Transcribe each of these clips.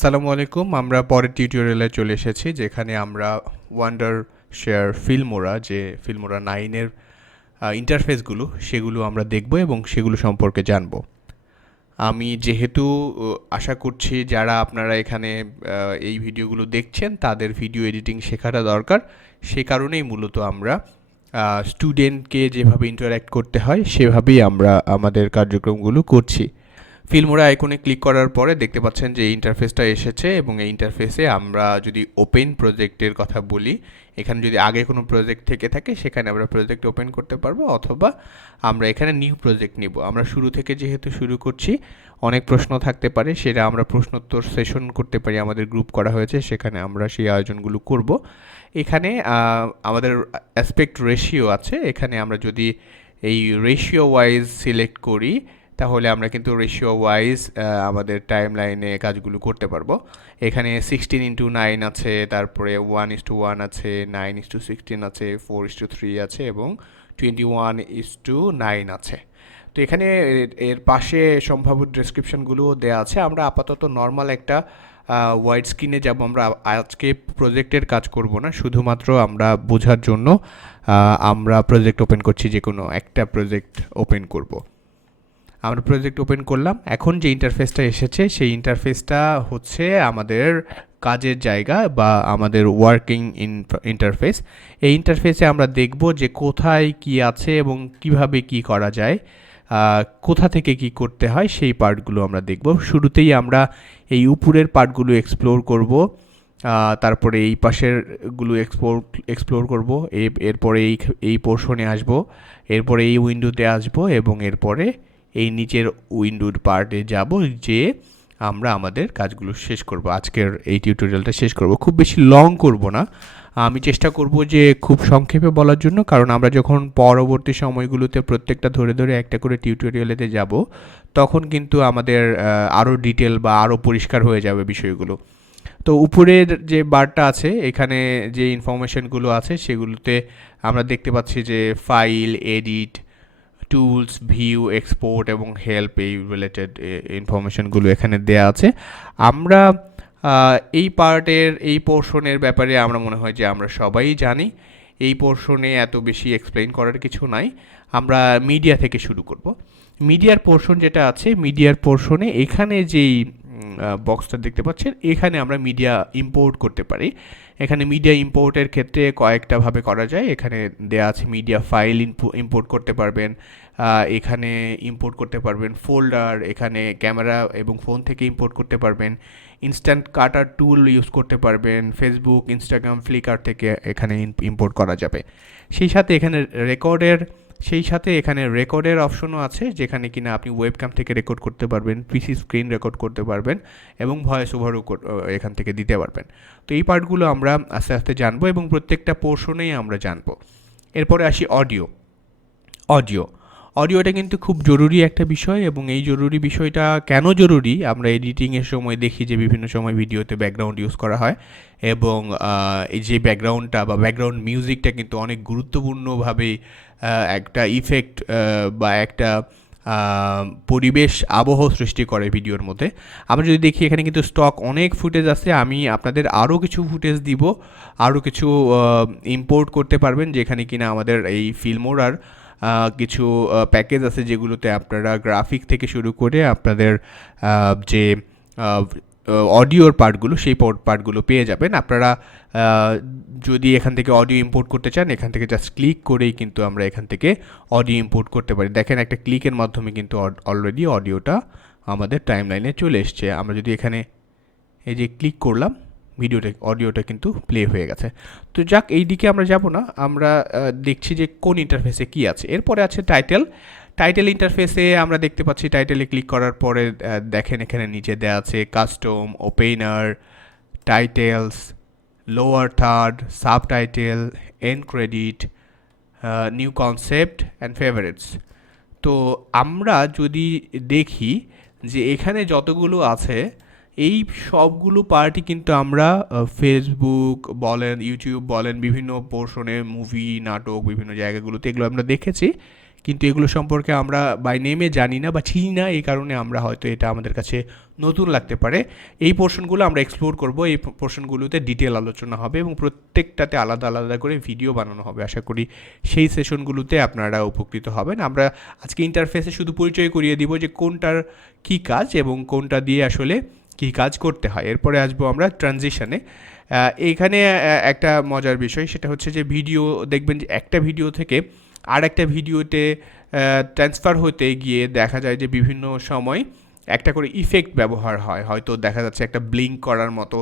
আসসালামু আলাইকুম। আমরা পরের টিউটোরিয়ালে চলে এসেছি, যেখানে আমরা ওয়ান্ডার শেয়ার ফিল্মোরা যে ফিল্মোরা 9 এর ইন্টারফেসগুলো সেগুলো আমরা দেখব এবং সেগুলো সম্পর্কে জানব। আমি যেহেতু আশা করছি যারা আপনারা এখানে এই ভিডিওগুলো দেখছেন তাদের ভিডিও এডিটিং শেখাটা দরকার, সে কারণেই মূলত আমরা স্টুডেন্টকে যেভাবে ইন্টারঅ্যাক্ট করতে হয় সেভাবেই আমরা আমাদের কার্যক্রমগুলো করছি। ফিল্মোরা আইকনে ক্লিক করার পরে দেখতে পাচ্ছেন যে ইন্টারফেসটা এসেছে এবং এই ইন্টারফেসে আমরা যদি ওপেন প্রজেক্টের কথা বলি, এখানে যদি আগে কোনো প্রজেক্ট থেকে থাকে সেখানে আমরা প্রজেক্ট ওপেন করতে পারবো, অথবা আমরা এখানে নিউ প্রজেক্ট নিব। আমরা শুরু থেকে যেহেতু শুরু করছি, অনেক প্রশ্ন থাকতে পারে, সেটা আমরা প্রশ্নোত্তর সেশন করতে পারি, আমাদের গ্রুপ করা হয়েছে, সেখানে আমরা সেই আয়োজনগুলো করব। এখানে আমাদের অ্যাসপেক্ট রেশিও আছে, এখানে আমরা যদি এই রেশিও ওয়াইজ সিলেক্ট করি তাহলে আমরা কিন্তু রেশিও ওয়াইজ আমাদের টাইম লাইনে কাজগুলো করতে পারবো। এখানে 16:9 আছে, তারপরে 1:1 আছে, 9:16 আছে, 4:3 আছে এবং 21:9 আছে। তো এখানে এর পাশে সম্ভাব্য ডেসক্রিপশনগুলোও দেওয়া আছে। আমরা আপাতত নর্মাল একটা ওয়াইড স্ক্রিনে যাব। আমরা আজকে প্রজেক্টের কাজ করব না, শুধুমাত্র আমরা বোঝার জন্য আমরা প্রজেক্ট ওপেন করছি, যে কোনো একটা প্রজেক্ট ওপেন করব। আমরা প্রজেক্ট ওপেন করলাম। এখন যে ইন্টারফেসটা এসেছে সেই ইন্টারফেসটা হচ্ছে আমাদের কাজের জায়গা বা আমাদের ওয়ার্কিং ইন্টারফেস। এই ইন্টারফেসে আমরা দেখব যে কোথায় কি আছে এবং কিভাবে কি করা যায়, কোথা থেকে কি করতে হয় সেই পার্টগুলো আমরা দেখব। শুরুতেই আমরা এই উপরের পার্টগুলো এক্সপ্লোর করব, তারপরে এই পাশেরগুলো এক্সপ্লোর করব, এরপরে এই পোর্শনে আসব, এরপরে এই উইন্ডোতে আসব এবং এরপরে এই নিচের উইন্ডোর পার্টে যাব, যে আমরা আমাদের কাজগুলো শেষ করব। আজকের এই টিউটোরিয়ালটা শেষ করব, খুব বেশি লং করব না, আমি চেষ্টা করব যে খুব সংক্ষেপে বলার জন্য, কারণ আমরা যখন পরবর্তী সময়গুলোতে প্রত্যেকটা ধরে ধরে একটা করে টিউটোরিয়ালেতে যাব, তখন কিন্তু আমাদের আরও ডিটেল বা আরও পরিষ্কার হয়ে যাবে বিষয়গুলো। তো উপরের যে বারটা আছে, এখানে যে ইনফরমেশনগুলো আছে সেগুলোতে আমরা দেখতে পাচ্ছি যে file, edit, tools, view, export এবং হেল্প, এই রিলেটেড ইনফরমেশনগুলো এখানে দেয়া আছে। আমরা এই পার্টের এই পোর্শনের ব্যাপারে আমরা মনে হয় যে আমরা সবাই জানি, এই পোর্শনে এত বেশি এক্সপ্লেইন করার কিছু নাই। আমরা মিডিয়া থেকে শুরু করব। মিডিয়ার পোর্শন যেটা আছে, মিডিয়ার পোর্শনে এখানে যেই বক্সটা দেখতে পাচ্ছেন, এখানে আমরা মিডিয়া ইম্পোর্ট করতে পারি। এখানে মিডিয়া ইম্পোর্টের ক্ষেত্রে কয়েকটা ভাবে করা যায়। এখানে দেয়া আছে মিডিয়া ফাইল ইম্পোর্ট করতে পারবেন, এখানে ইম্পোর্ট করতে পারবেন ফোল্ডার, এখানে ক্যামেরা এবং ফোন থেকে ইম্পোর্ট করতে পারবেন, ইনস্ট্যান্ট কাটার টুল ইউজ করতে পারবেন, ফেসবুক, ইনস্টাগ্রাম, ফ্লিকার থেকে এখানে ইম্পোর্ট করা যাবে। সেই সাথে এখানে রেকর্ডের অপশনও আছে, যেখানে কিনা আপনি ওয়েবক্যাম থেকে রেকর্ড করতে পারবেন, পিসি স্ক্রিন রেকর্ড করতে পারবেন এবং ভয়েস ওভারও এখান থেকে দিতে পারবেন। তো এই পার্টগুলো আমরা আস্তে আস্তে জানবো এবং প্রত্যেকটা পোর্শনেই আমরা জানবো। এরপরে আসি অডিওটা কিন্তু খুব জরুরি একটা বিষয়, এবং এই জরুরি বিষয়টা কেন জরুরি, আমরা এডিটিংয়ের সময় দেখি যে বিভিন্ন সময় ভিডিওতে ব্যাকগ্রাউন্ড ইউজ করা হয়, এবং এই যে ব্যাকগ্রাউন্ডটা বা ব্যাকগ্রাউন্ড মিউজিকটা কিন্তু অনেক গুরুত্বপূর্ণভাবে একটা ইফেক্ট বা একটা পরিবেশ আবহ সৃষ্টি করে ভিডিওর মধ্যে। আমরা যদি দেখি এখানে কিন্তু স্টক অনেক ফুটেজ আছে, আমি আপনাদের আরও কিছু ফুটেজ দিব, আরও কিছু ইম্পোর্ট করতে পারবেন, যেখানে কিনা আমাদের এই ফিল্মোরার কিছু প্যাকেজ আছে, যেগুলোতে আপনারা গ্রাফিক থেকে শুরু করে আপনাদের যে অডিওর পার্টগুলো সেই পার্টগুলো পেয়ে যাবেন। আপনারা যদি এখান থেকে অডিও ইম্পোর্ট করতে চান, এখান থেকে জাস্ট ক্লিক করেই কিন্তু আমরা এখান থেকে অডিও ইম্পোর্ট করতে পারি। দেখেন, একটা ক্লিকের মাধ্যমে কিন্তু অলরেডি অডিওটা আমাদের টাইম লাইনে চলে এসছে। আমরা যদি এখানে এই যে ক্লিক করলাম, অডিওটা কিন্তু প্লে হয়ে গেছে। তো যাক, এই দিকে আমরা যাব না, আমরা দেখছি যে কোন ইন্টারফেসে কি আছে। এরপরে আছে টাইটেল ইন্টারফেসে আমরা দেখতে পাচ্ছি, টাইটেলে ক্লিক করার পরে দেখেন এখানে নিচে দেওয়া আছে custom, opener, titles, lower third, subtitle, end credit, new concept and favourites. তো আমরা যদি দেখি যে এখানে যতগুলো আছে, এই সবগুলো পার্টই কিন্তু আমরা ফেসবুক বলেন, ইউটিউব বলেন, বিভিন্ন পোর্শনে, মুভি, নাটক, বিভিন্ন জায়গাগুলোতে এগুলো আমরা দেখেছি। কিন্তু এগুলো সম্পর্কে আমরা বাই নেমে জানি না বা চিনি না, এই কারণে আমরা হয়তো এটা আমাদের কাছে নতুন লাগতে পারে। এই পোর্শনগুলো আমরা এক্সপ্লোর করব, এই পোর্শনগুলোতে ডিটেল আলোচনা হবে এবং প্রত্যেকটাতে আলাদা আলাদা করে ভিডিও বানানো হবে। আশা করি সেই সেশনগুলোতে আপনারা উপকৃত হবেন। আমরা আজকে ইন্টারফেসে শুধু পরিচয় করিয়ে দিব যে কোনটার কী কাজ এবং কোনটা দিয়ে আসলে কী কাজ করতে হয়। এরপরে আসবো আমরা ট্রানজিশনে। এইখানে একটা মজার বিষয়, সেটা হচ্ছে যে ভিডিও দেখবেন যে একটা ভিডিও থেকে আর একটা ভিডিওতে ট্রান্সফার হতে গিয়ে দেখা যায় যে বিভিন্ন সময় একটা করে ইফেক্ট ব্যবহার হয়। হয়তো দেখা যাচ্ছে একটা ব্লিঙ্ক করার মতো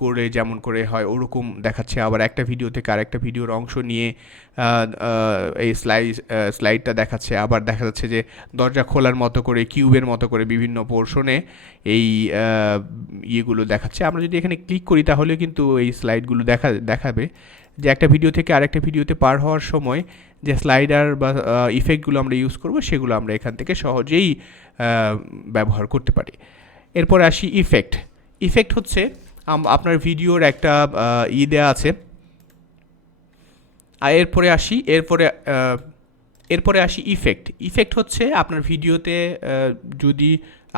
করে যেমন করে হয় ওরকম দেখাচ্ছে, আবার একটা ভিডিও থেকে আরেকটা ভিডিওর অংশ নিয়ে এই স্লাইডটা দেখাচ্ছে, আবার দেখা যাচ্ছে যে দরজা খোলার মতো করে কিউবের মতো করে বিভিন্ন পোর্শনে এই ইয়েগুলো দেখাচ্ছে। আমরা যদি এখানে ক্লিক করি তাহলে কিন্তু এই স্লাইডগুলো দেখাবে যে একটা ভিডিও থেকে আরেকটা ভিডিওতে পার হওয়ার সময় যে স্লাইডার বা ইফেক্টগুলো আমরা ইউজ করব সেগুলো আমরা এখান থেকে সহজেই ব্যবহার করতে পারি। এরপর আসি ইফেক্ট। ইফেক্ট হচ্ছে আপনার ভিডিওর একটা দেওয়া আছে। আর এরপরে আসি ইফেক্ট। ইফেক্ট হচ্ছে আপনার ভিডিওতে যদি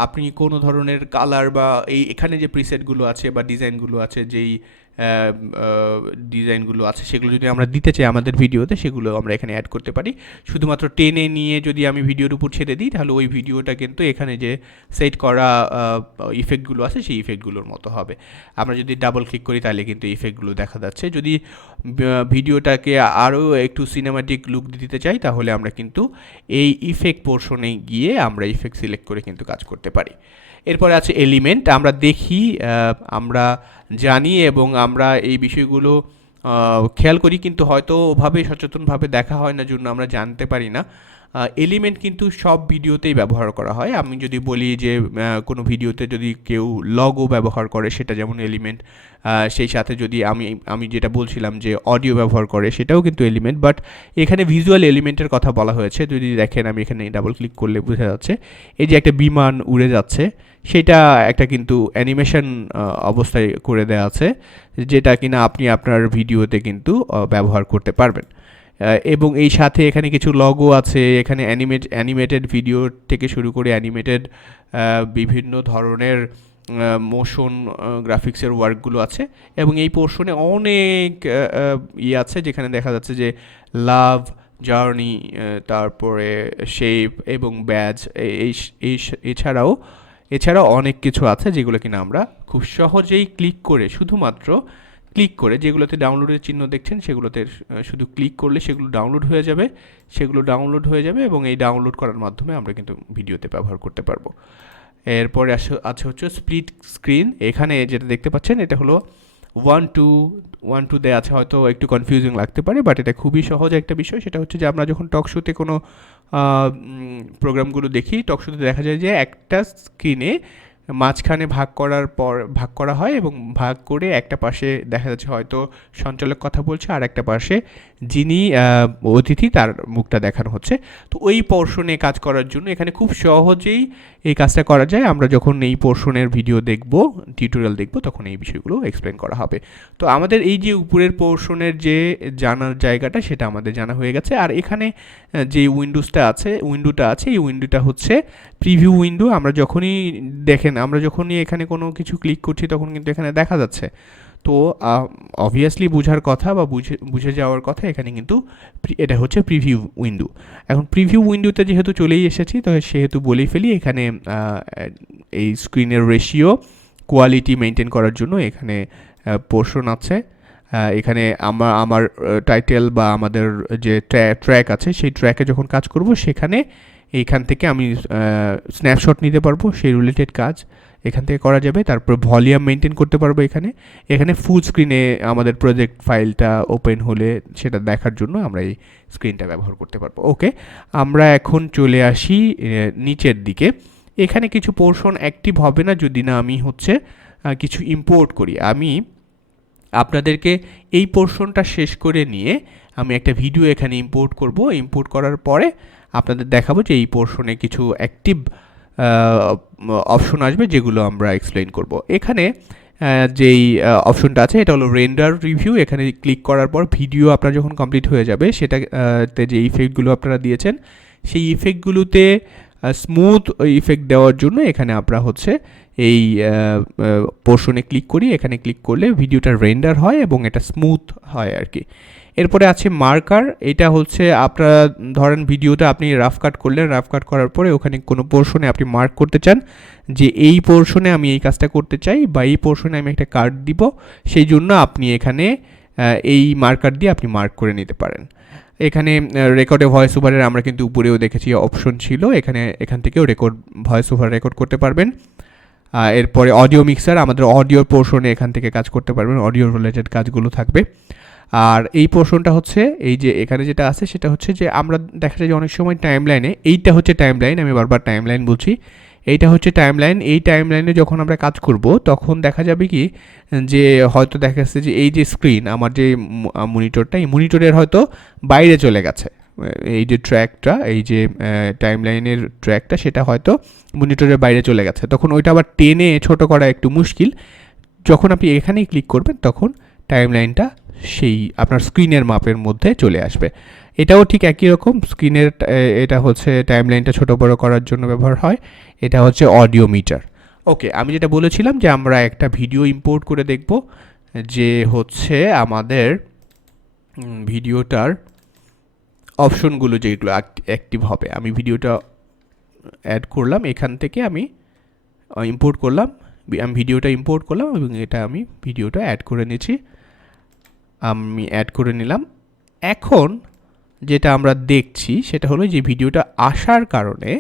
আপনি কোনো ধরনের কালার বা এখানে যে প্রিসেটগুলো আছে বা ডিজাইনগুলো আছে, যেই ডিজাইনগুলো আছে সেগুলো যদি আমরা দিতে চাই আমাদের ভিডিওতে, সেগুলো আমরা এখানে অ্যাড করতে পারি। শুধুমাত্র টেনে নিয়ে যদি আমি ভিডিওর উপর ছেড়ে দিই তাহলে ওই ভিডিওটা কিন্তু এখানে যে সেট করা ইফেক্টগুলো আছে সেই ইফেক্টগুলোর মতো হবে। আমরা যদি ডাবল ক্লিক করি তাহলে কিন্তু ইফেক্টগুলো দেখা যাচ্ছে। যদি ভিডিওটাকে আরও একটু সিনেমাটিক লুক দিতে চাই তাহলে আমরা কিন্তু এই ইফেক্ট পোর্শনে গিয়ে আমরা ইফেক্ট সিলেক্ট করে কিন্তু কাজ করতে পারি। এরপরে আছে এলিমেন্ট। আমরা দেখি, আমরা জানি এবং আমরা এই বিষয়গুলো খেয়াল করি, কিন্তু হয়তো ওভাবে সচেতনভাবে দেখা হয় না, জন্য আমরা জানতে পারি না। এলিমেন্ট কিন্তু সব ভিডিওতেই ব্যবহার করা হয়। আমি যদি বলি যে কোনো ভিডিওতে যদি কেউ লগো ব্যবহার করে সেটা যেমন এলিমেন্ট, সেই সাথে যদি আমি যেটা বলছিলাম যে অডিও ব্যবহার করে সেটাও কিন্তু এলিমেন্ট, বাট এখানে ভিজুয়াল এলিমেন্টের কথা বলা হয়েছে। যদি দেখেন আমি এখানে ডাবল ক্লিক করলে বোঝা যাচ্ছে এই যে একটা বিমান উড়ে যাচ্ছে, সেটা একটা কিন্তু অ্যানিমেশন অবস্থায় করে দেওয়া আছে, যেটা কিনা আপনি আপনার ভিডিওতে কিন্তু ব্যবহার করতে পারবেন। এবং এই সাথে এখানে কিছু লগো আছে, এখানে অ্যানিমেটেড ভিডিও থেকে শুরু করে অ্যানিমেটেড বিভিন্ন ধরনের মোশন গ্রাফিক্সের ওয়ার্কগুলো আছে। এবং এই পোর্শনে অনেক আছে যেখানে দেখা যাচ্ছে যে লাভ, জার্নি, তারপরে শেপ এবং ব্যাজ, এছাড়াও অনেক কিছু আছে যেগুলো কিনা আমরা খুব সহজেই শুধুমাত্র ক্লিক করে যেগুলোতে ডাউনলোডের চিহ্ন দেখছেন সেগুলোতে শুধু ক্লিক করলে সেগুলো ডাউনলোড হয়ে যাবে এবং এই ডাউনলোড করার মাধ্যমে আমরা কিন্তু ভিডিওতে ব্যবহার করতে পারবো। এরপরে আছে হচ্ছে স্প্লিট স্ক্রিন। এখানে যেটা দেখতে পাচ্ছেন এটা হলো 1:2 দেওয়া আছে, হয়তো একটু কনফিউজিং লাগতে পারে, বাট এটা খুবই সহজ একটা বিষয়। সেটা হচ্ছে যে আমরা যখন টক শোতে কোনো প্রোগ্রামগুলো দেখি, টক শোতে দেখা যায় যে একটা স্ক্রিনে মাঝখানে ভাগ করা হয় এবং ভাগ করে একটা পাশে দেখা যাচ্ছে হয়তো সঞ্চালক কথা বলছে আর একটা পাশে যিনি অতিথি তার মুখটা দেখানো হচ্ছে। তো ওই পোর্শনে কাজ করার জন্য এখানে খুব সহজেই এই কাজটা করা যায়। আমরা যখন এই পোর্শনের ভিডিও দেখব, টিউটোরিয়াল দেখব, তখন এই বিষয়গুলো এক্সপ্লেন করা হবে। তো আমাদের এই যে উপরের পোর্শনের যে জানার জায়গাটা সেটা আমাদের জানা হয়ে গেছে। আর এখানে যে উইন্ডোটা আছে এই উইন্ডোটা হচ্ছে প্রিভিউ উইন্ডো। আমরা যখনই এখানে কোনো কিছু ক্লিক করছি তখন কিন্তু এখানে দেখা যাচ্ছে। তো অবভিয়াসলি বোঝার কথা বা বুঝে যাওয়ার কথা, এখানে কিন্তু এটা হচ্ছে প্রিভিউ উইন্ডো। এখন প্রিভিউ উইন্ডোতে যেহেতু চলেই এসেছি তো সেহেতু বলেই ফেলি, এখানে এই স্ক্রিনের রেশিও কোয়ালিটি মেনটেন করার জন্য এখানে পোর্শন আছে। এখানে আমার টাইটেল বা আমাদের যে ট্র্যাক আছে সেই ট্র্যাকে যখন কাজ করব সেখানে এইখান থেকে আমি স্ন্যাপশট নিতে পারবো, সেই রিলেটেড কাজ এখান থেকে করা যাবে। তারপর ভলিউম মেনটেন করতে পারবো। এখানে ফুল স্ক্রিনে আমাদের প্রজেক্ট ফাইলটা ওপেন হলে সেটা দেখার জন্য আমরা এই স্ক্রিনটা ব্যবহার করতে পারবো। ওকে, আমরা এখন চলে আসি নিচের দিকে। এখানে কিছু পোর্শন অ্যাক্টিভ হবে না যদি না আমি কিছু ইম্পোর্ট করি। আমি আপনাদেরকে এই পোর্শনটা শেষ করে নিয়ে আমি একটা ভিডিও এখানে ইম্পোর্ট করব। ইম্পোর্ট করার পরে আপনাদের দেখাবো যে এই পোর্শনে কিছু অ্যাক্টিভ অপশন আসবে যেগুলো আমরা এক্সপ্লেইন করব। এখানে যেই অপশনটা আছে এটা হলো রেন্ডার রিভিউ। এখানে ক্লিক করার পর ভিডিও আপনার যখন কমপ্লিট হয়ে যাবে সেটাতে যে ইফেক্টগুলো আপনারা দিয়েছেন সেই ইফেক্টগুলোতে স্মুথ ইফেক্ট দেওয়ার জন্য এখানে আমরা হচ্ছে এই পোর্শনে ক্লিক করি। এখানে ক্লিক করলে ভিডিওটা রেন্ডার হয় এবং এটা স্মুথ হয় আর কি। এরপরে আছে মার্কার। এটা হচ্ছে আপনারা ধরেন ভিডিওটা আপনি রাফ কাট করলেন, রাফ কাট করার পরে ওখানে কোনো পোর্শনে আপনি মার্ক করতে চান যে এই পোর্শনে আমি এই কাজটা করতে চাই বা এই পোর্শনে আমি একটা কার্ড দিব, সেই জন্য আপনি এখানে এই মার্কার দিয়ে আপনি মার্ক করে নিতে পারেন। এখানে রেকর্ডে ভয়েস ওভারের আমরা কিন্তু উপরেও দেখেছি অপশন ছিল, এখান থেকেও ভয়েস ওভার রেকর্ড করতে পারবেন। এরপরে অডিও মিক্সার, আমাদের অডিওর পোর্শনে এখান থেকে কাজ করতে পারবেন, অডিও রিলেটেড কাজগুলো থাকবে। আর এই পোর্শনটা হচ্ছে এই যে এখানে যেটা আছে সেটা হচ্ছে যে আমরা দেখা যায় যে অনেক সময় টাইমলাইনে, এইটা হচ্ছে টাইমলাইন, আমি বারবার টাইমলাইন বলছি, এইটা হচ্ছে টাইমলাইন। এই টাইমলাইনে যখন আমরা কাজ করব তখন দেখা যাবে কি যে হয়তো দেখা যাচ্ছে যে এই যে স্ক্রিন আমার যে মনিটরটা, এই মনিটরের হয়তো বাইরে চলে গেছে, এই যে ট্র্যাকটা, এই যে টাইমলাইনের ট্র্যাকটা সেটা হয়তো মনিটরের বাইরে চলে গেছে, তখন ওইটা আবার টেনে ছোট করা একটু মুশকিল। যখন আপনি এখানেই ক্লিক করবেন তখন টাইমলাইনটা সেই আপনার স্ক্রিনের মাপের মধ্যে চলে আসবে। এটাও ঠিক একই রকম, স্ক্রিনের এটা হচ্ছে টাইমলাইনটা ছোট বড় করার জন্য ব্যবহার হয়। এটা হচ্ছে অডিও মিটার। ওকে, আমি যেটা বলেছিলাম যে আমরা একটা ভিডিও ইম্পোর্ট করে দেখব যে হচ্ছে আমাদের ভিডিওটার অপশনগুলো যেগুলো অ্যাক্টিভ হবে। আমি ভিডিওটা অ্যাড করলাম, এখান থেকে আমি ইম্পোর্ট করলাম, আমি ভিডিওটা ইম্পোর্ট করলাম এবং এটা আমি ভিডিওটা অ্যাড করে নিয়েছি, আমি অ্যাড করে নিলাম। এখন যেটা আমরা দেখছি সেটা হলো যে ভিডিওটা আসার কারণে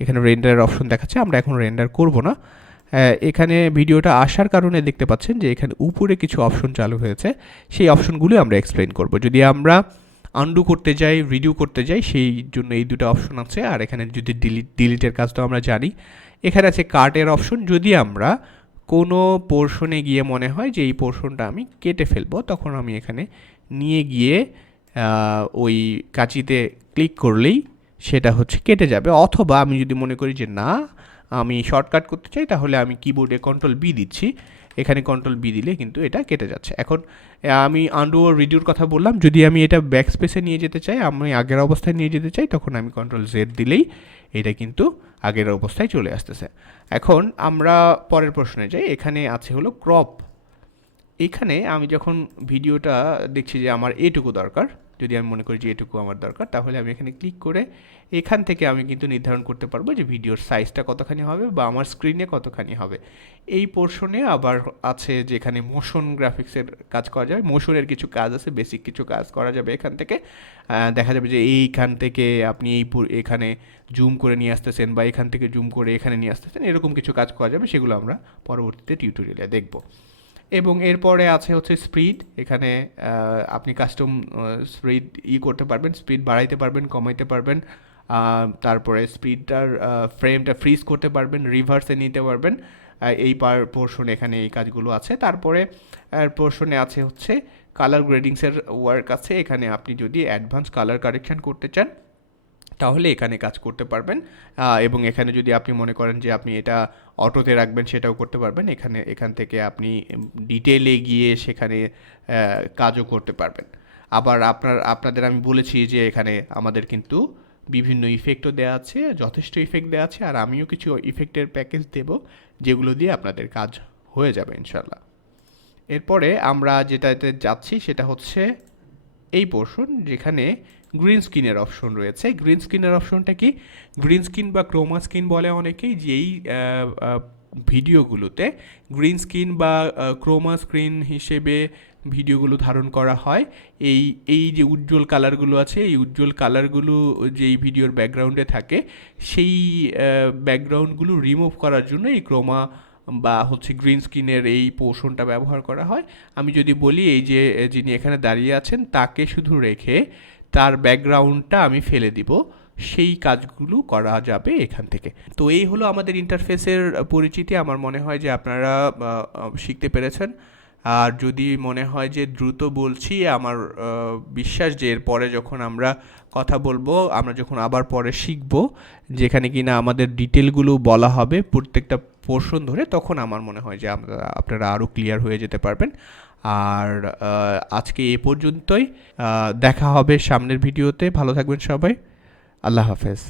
এখানে রেন্ডারের অপশন দেখাচ্ছে, আমরা এখন রেন্ডার করব না। এখানে ভিডিওটা আসার কারণে দেখতে পাচ্ছেন যে এখানে উপরে কিছু অপশন চালু হয়েছে, সেই অপশনগুলো আমরা এক্সপ্লেইন করব। যদি আমরা আনডু করতে যাই, রিডিউ করতে যাই, সেই জন্য এই দুটো অপশন আছে। আর এখানে যদি ডিলিটের কাজ তো আমরা জানি। এখানে আছে কাটের অপশন, যদি আমরা কোনো পোর্শনে গিয়ে মনে হয় যে এই পোর্শনটা আমি কেটে ফেলবো, তখন আমি এখানে নিয়ে গিয়ে ওই কাঁচিতে ক্লিক করলেই সেটা হচ্ছে কেটে যাবে। অথবা আমি যদি মনে করি যে না আমি শর্টকাট করতে চাই, তাহলে আমি কিবোর্ডে কন্ট্রোল বি দিচ্ছি, এখানে কন্ট্রোল বি দিলে কিন্তু এটা কেটে যাচ্ছে। এখন আমি আনডু ও রিডিউর কথা বললাম, যদি আমি এটা ব্যাক স্পেসে নিয়ে যেতে চাই, আমি আগের অবস্থায় নিয়ে যেতে চাই, তখন আমি কন্ট্রোল জেড দিলেই এটা কিন্তু আগের অবস্থায় চলে আসতেছে। এখন আমরা পরের প্রশ্নে যাই। এখানে আছে হলো ক্রপ। এখানে আমি যখন ভিডিওটা দেখছি যে আমার এটুকু দরকার, যদি আমি মনে করি যে এটুকু আমার দরকার, তাহলে আমি এখানে ক্লিক করে এখান থেকে আমি কিন্তু নির্ধারণ করতে পারবো যে ভিডিওর সাইজটা কতখানি হবে বা আমার স্ক্রিনে কতখানি হবে। এই পোর্শনে আবার আছে যেখানে মোশন গ্রাফিক্সের কাজ করা যাবে, মোশনের কিছু কাজ আছে, বেসিক কিছু কাজ করা যাবে এখান থেকে। দেখা যাবে যে এইখান থেকে আপনি এখানে জুম করে নিয়ে আসতেছেন বা এখান থেকে জুম করে এখানে নিয়ে আসতেছেন, এরকম কিছু কাজ করা যাবে, সেগুলো আমরা পরবর্তীতে টিউটোরিয়ালে দেখব। এবং এরপরে আছে হচ্ছে স্পিড। এখানে আপনি কাস্টম স্পিড করতে পারবেন, স্পিড বাড়াইতে পারবেন, কমাইতে পারবেন, তারপরে স্পিডটার ফ্রেমটা ফ্রিজ করতে পারবেন, রিভার্সে নিতে পারবেন। এই পোর্শনে এখানে এই কাজগুলো আছে। তারপরে পোর্শনে আছে হচ্ছে কালার গ্রেডিংসের ওয়ার্ক আছে। এখানে আপনি যদি অ্যাডভান্স কালার কারেকশন করতে চান তাহলে এখানে কাজ করতে পারবেন, এবং এখানে যদি আপনি মনে করেন যে আপনি এটা অটোতে রাখবেন সেটাও করতে পারবেন। এখান থেকে আপনি ডিটেলে গিয়ে সেখানে কাজও করতে পারবেন। আবার আপনাদের আমি বলেছি যে এখানে আমাদের কিন্তু বিভিন্ন ইফেক্টও দেওয়া আছে, যথেষ্ট ইফেক্ট দেওয়া আছে, আর আমিও কিছু ইফেক্টের প্যাকেজ দেব যেগুলো দিয়ে আপনাদের কাজ হয়ে যাবে ইনশাল্লাহ। এরপরে আমরা যেটাতে যাচ্ছি সেটা হচ্ছে এই পোর্শন যেখানে গ্রিন স্ক্রিনের অপশন রয়েছে। গ্রিন স্ক্রিনের অপশনটা কি? গ্রিন স্ক্রিন বা ক্রোমা স্ক্রিন বলে অনেকেই, যেই ভিডিওগুলোতে গ্রিন স্ক্রিন বা ক্রোমা স্ক্রিন হিসেবে ভিডিওগুলো ধারণ করা হয়, এই যে উজ্জ্বল কালারগুলো আছে, এই উজ্জ্বল কালারগুলো যেই ভিডিওর ব্যাকগ্রাউন্ডে থাকে, সেই ব্যাকগ্রাউন্ডগুলো রিমুভ করার জন্য এই ক্রোমা বা হচ্ছে গ্রিন স্ক্রিনের এই পোর্শনটা ব্যবহার করা হয়। আমি যদি বলি এই যে যিনি এখানে দাঁড়িয়ে আছেন তাকে শুধু রেখে তার ব্যাকগ্রাউন্ডটা আমি ফেলে দিব, সেই কাজগুলো করা যাবে এখান থেকে। তো এই হলো আমাদের ইন্টারফেসের পরিচিতি। আমার মনে হয় যে আপনারা শিখতে পেরেছেন। আর যদি মনে হয় যে দ্রুত বলছি, আমার বিশ্বাস যে এর পরে যখন আমরা কথা বলবো, আমরা যখন আবার পরে শিখব, যেখানে কিনা আমাদের ডিটেলগুলো বলা হবে, প্রত্যেকটা পোর্শন ধরে, তখন আমার মনে হয় যে আপনারা আরও ক্লিয়ার হয়ে যেতে পারবেন। আর আজকে এ পর্যন্তই, দেখা হবে সামনের ভিডিওতে। ভালো থাকবেন সবাই, আল্লাহ হাফেজ।